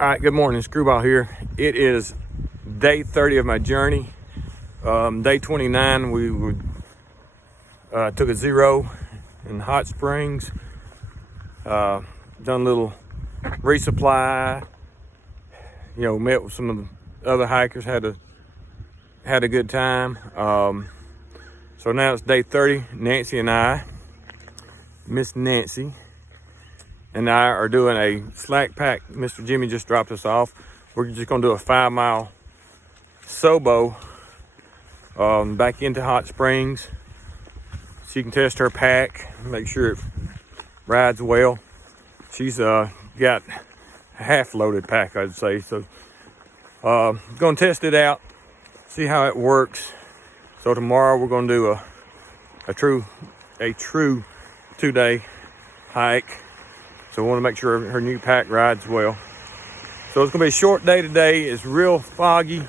All right, good morning, Screwball here. It is day 30 of my journey. Day 29, we took a zero in Hot Springs. Done a little resupply. Met with some of the other hikers. Had a good time. So now it's day 30. Nancy and I, Miss Nancy, and I are doing a slack pack. Mr. Jimmy just dropped us off. We're just gonna do a 5-mile SOBO back into Hot Springs. She can test her pack, make sure it rides well. She's got a half-loaded pack, I'd say. So gonna test it out, see how it works. So tomorrow we're gonna do a true 2-day hike. So we want to make sure her new pack rides well. So it's going to be a short day today. It's real foggy.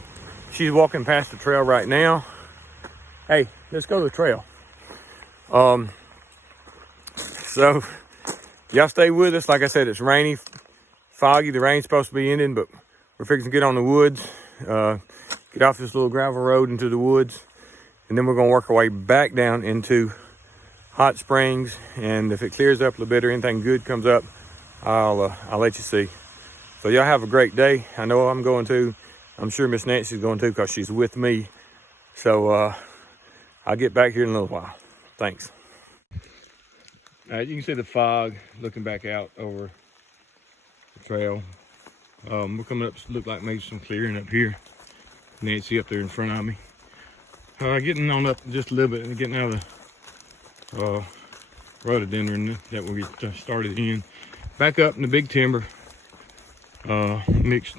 She's walking past the trail right now. Hey, let's go to the trail. So y'all stay with us. Like I said, it's rainy, foggy. The rain's supposed to be ending, but we're fixing to get on the woods, get off this little gravel road into the woods, and then we're going to work our way back down into Hot Springs. And if it clears up a little bit or anything good comes up, I'll let you see. So y'all have a great day. I know I'm going to. I'm sure Miss Nancy's going to, because she's with me. So I'll get back here in a little while. Thanks. All right, you can see the fog looking back out over the trail. We're coming up, look like maybe some clearing up here. Nancy up there in front of me. Getting on up just a little bit and getting out of the rhododendron that we started in. Back up in the big timber, mixed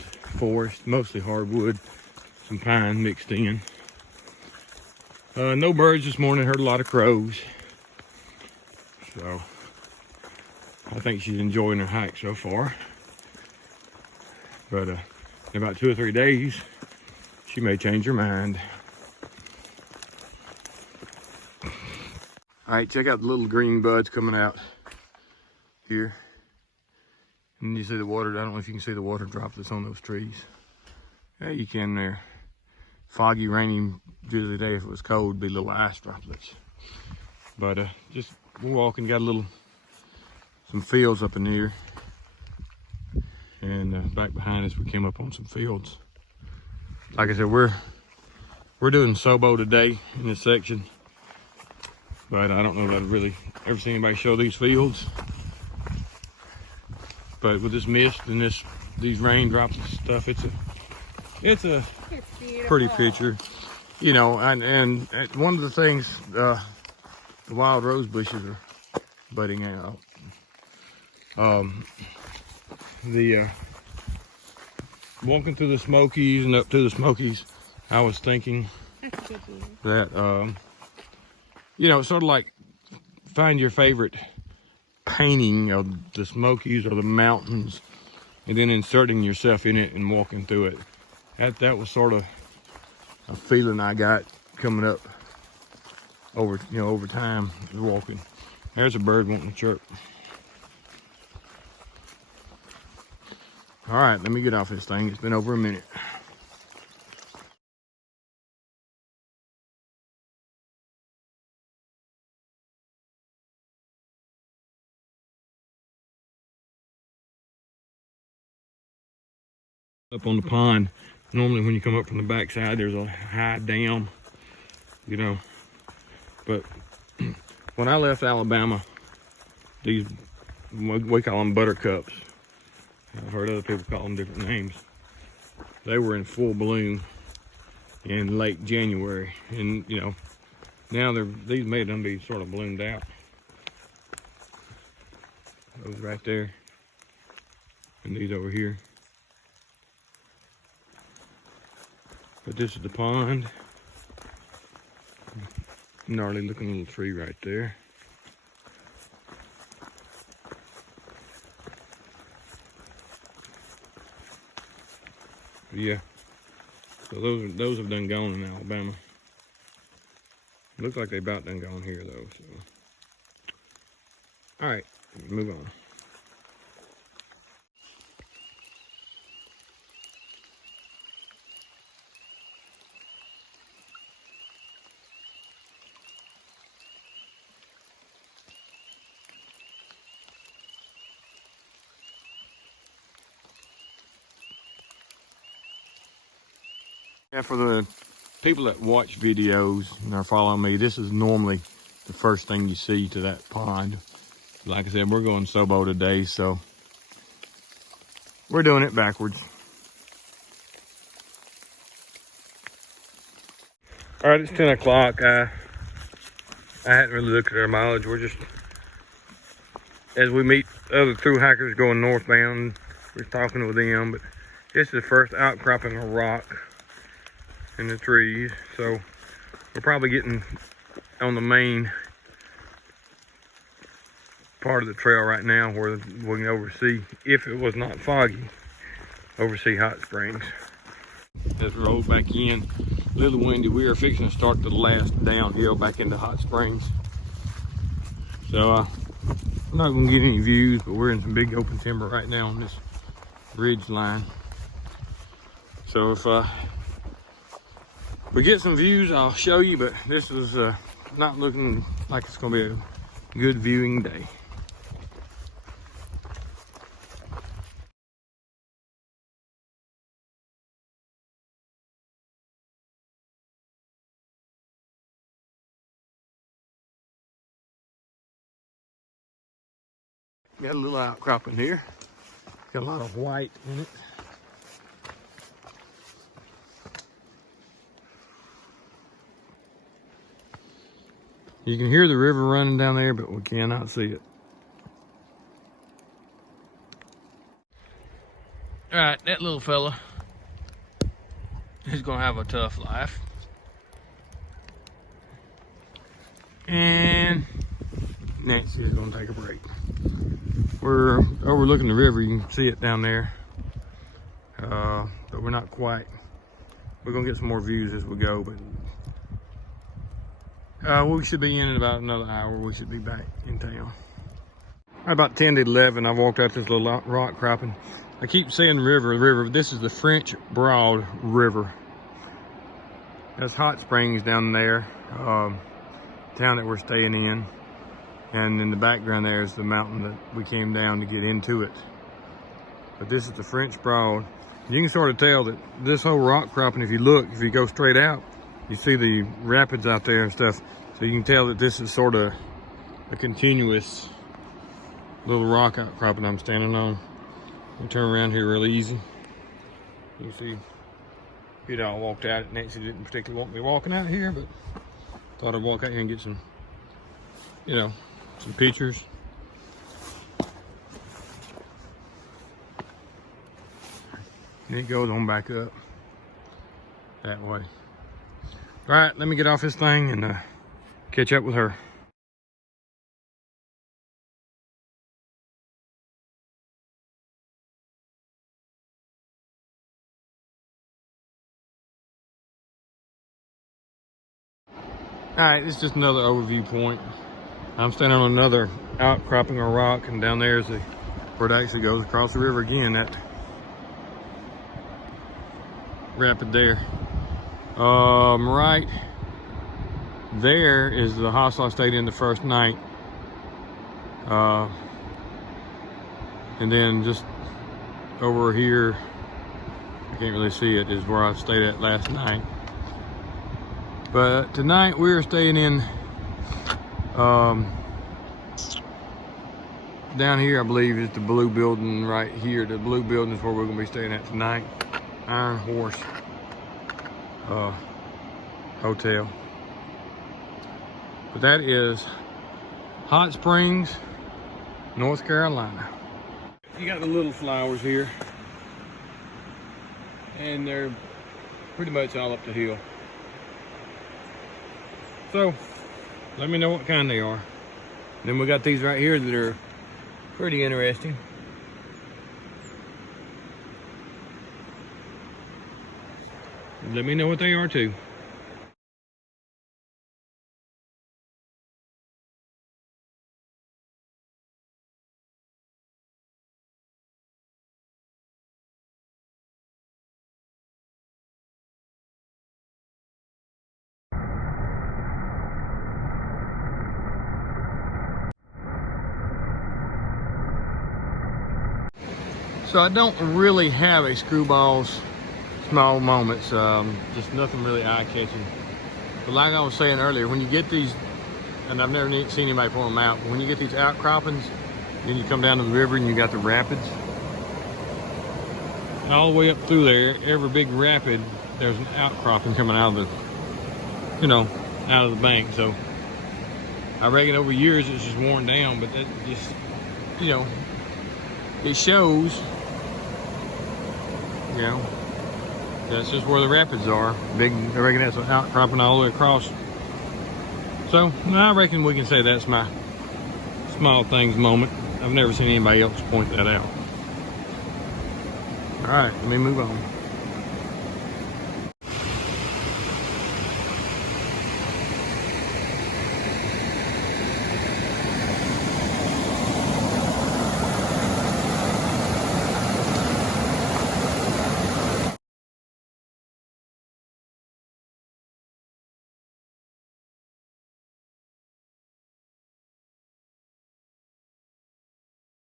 forest, mostly hardwood, some pine mixed in. No birds this morning. Heard a lot of crows. So I think she's enjoying her hike so far. But in about 2 or 3 days, she may change her mind. All right, check out the little green buds coming out here. And you see the water. I don't know if you can see the water droplets on those trees. Yeah, you can there. Foggy, rainy, drizzly day. If it was cold, it'd be little ice droplets. But just we're walking, got some fields up in here. And back behind us, we came up on some fields. Like I said, we're doing SOBO today in this section. But I don't know that I've really ever seen anybody show these fields. But with this mist and these raindrops and stuff, it's a pretty picture, And one of the things, the wild rose bushes are budding out. Walking through the Smokies and up to the Smokies, I was thinking that it's sort of like find your favorite painting of the Smokies or the mountains, and then inserting yourself in it and walking through it. That was sort of a feeling I got coming up over time walking. There's a bird wanting to chirp. All right, let me get off this thing. It's been over a minute. Up on the pond, normally when you come up from the backside, there's a high dam, But when I left Alabama, these, we call them buttercups. I've heard other people call them different names. They were in full bloom in late January, and now these may done be sort of bloomed out. Those right there, and these over here. But this is the pond. Gnarly looking little tree right there. Yeah. So those have done gone in Alabama. Looks like they about done gone here though. So. All right, move on. Yeah, for the people that watch videos and are following me, this is normally the first thing you see to that pond. Like I said, we're going SOBO today, so we're doing it backwards. All right, it's 10 o'clock. I hadn't really looked at our mileage. We're just, as we meet other through hikers going northbound, we're talking with them, but this is the first outcropping of rock in the trees, so we're probably getting on the main part of the trail right now where we can oversee, if it was not foggy, oversee hot springs. Let's roll back in. A little windy. We are fixing to start the last downhill back into hot springs. So I'm not gonna get any views, but we're in some big open timber right now on this ridge line. So if we get some views, I'll show you, but this is not looking like it's gonna be a good viewing day. Got a little outcropping here. Got a lot of white in it. You can hear the river running down there, but we cannot see it. All right, that little fella, he's gonna have a tough life. And Nancy's gonna take a break. We're overlooking the river. You can see it down there, but we're not quite. We're gonna get some more views as we go, but we should be in about another hour. We should be back in town. About 10 to 11, I walked out this little rock cropping. I keep saying the river. This is the French Broad River. There's hot springs down there, town that we're staying in. And in the background there is the mountain that we came down to get into it. But this is the French Broad. You can sort of tell that this whole rock cropping, if you go straight out, you see the rapids out there and stuff. So you can tell that this is sort of a continuous little rock outcropping I'm standing on. We turn around here really easy. You see, Peter all walked out. Nancy didn't particularly want me walking out here, but thought I'd walk out here and get some, some pictures. And it goes on back up that way. All right, let me get off this thing and catch up with her. All right, this is just another overview point. I'm standing on another outcropping of rock, and down there is where it actually goes across the river again, that rapid there. Right there is the hostel I stayed in the first night. And then just over here, I can't really see it, is where I stayed at last night. But tonight we're staying in down here, I believe, is the blue building right here. The blue building is where we're gonna be staying at tonight. Iron Horse Hotel. But that is Hot Springs, North Carolina. You got the little flowers here, and they're pretty much all up the hill. So let me know what kind they are. Then we got these right here that are pretty interesting. Let me know what they are too. So I don't really have a screwballs small moments, just nothing really eye-catching. But like I was saying earlier, when you get these, and I've never seen anybody pull them out, but when you get these outcroppings, then you come down to the river and you got the rapids. And all the way up through there, every big rapid, there's an outcropping coming out of the, you know, out of the bank. So I reckon over years it's just worn down, but that just, you know, it shows, you know, that's just where the rapids are. Big, I reckon that's an outcropping all the way across. So I reckon we can say that's my small things moment. I've never seen anybody else point that out. All right, let me move on.